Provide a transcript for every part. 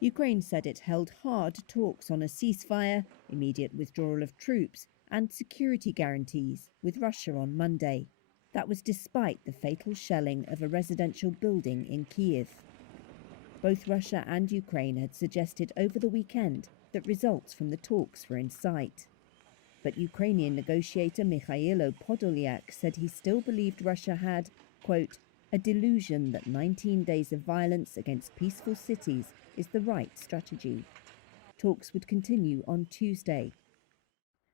Ukraine said it held hard talks on a ceasefire, immediate withdrawal of troops, and security guarantees with Russia on Monday. That was despite the fatal shelling of a residential building in Kyiv. Both Russia and Ukraine had suggested over the weekend that results from the talks were in sight. But Ukrainian negotiator Mykhailo Podolyak said he still believed Russia had, quote, a delusion that 19 days of violence against peaceful cities is the right strategy. Talks would continue on Tuesday.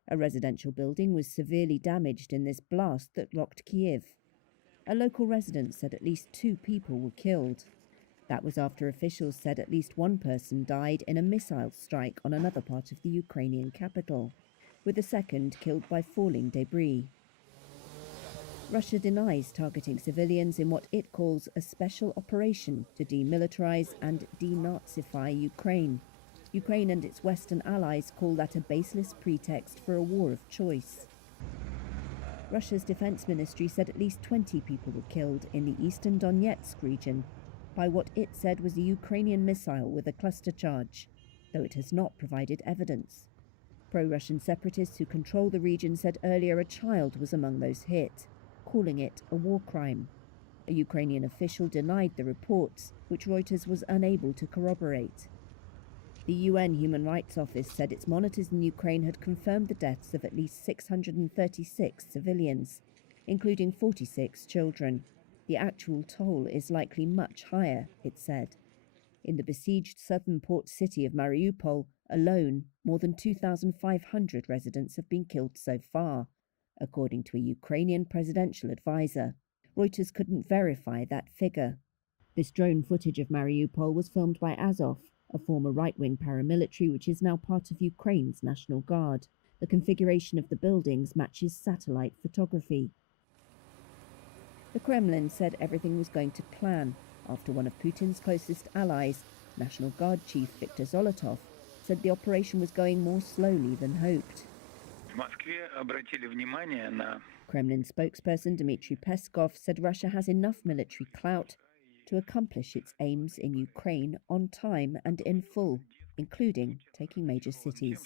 A residential building was severely damaged in this blast that rocked Kyiv. A local resident said at least 2 people were killed. That was after officials said at least 1 person died in a missile strike on another part of the Ukrainian capital, with a second killed by falling debris. Russia denies targeting civilians in what it calls a special operation to demilitarize and denazify Ukraine. Ukraine and its Western allies call that a baseless pretext for a war of choice. Russia's defense ministry said at least 20 people were killed in the eastern Donetsk region by what it said was a Ukrainian missile with a cluster charge, though it has not provided evidence. Pro-Russian separatists who control the region said earlier a child was among those hit, calling it a war crime. A Ukrainian official denied the reports, which Reuters was unable to corroborate. The UN Human Rights Office said its monitors in Ukraine had confirmed the deaths of at least 636 civilians, including 46 children. The actual toll is likely much higher, it said. In the besieged southern port city of Mariupol alone, more than 2,500 residents have been killed so far, according to a Ukrainian presidential advisor. Reuters couldn't verify that figure. This drone footage of Mariupol was filmed by Azov, a former right-wing paramilitary which is now part of Ukraine's National Guard. The configuration of the buildings matches satellite photography. The Kremlin said everything was going to plan after one of Putin's closest allies, National Guard Chief Viktor Zolotov, said the operation was going more slowly than hoped. Kremlin spokesperson Dmitry Peskov said Russia has enough military clout to accomplish its aims in Ukraine on time and in full, including taking major cities.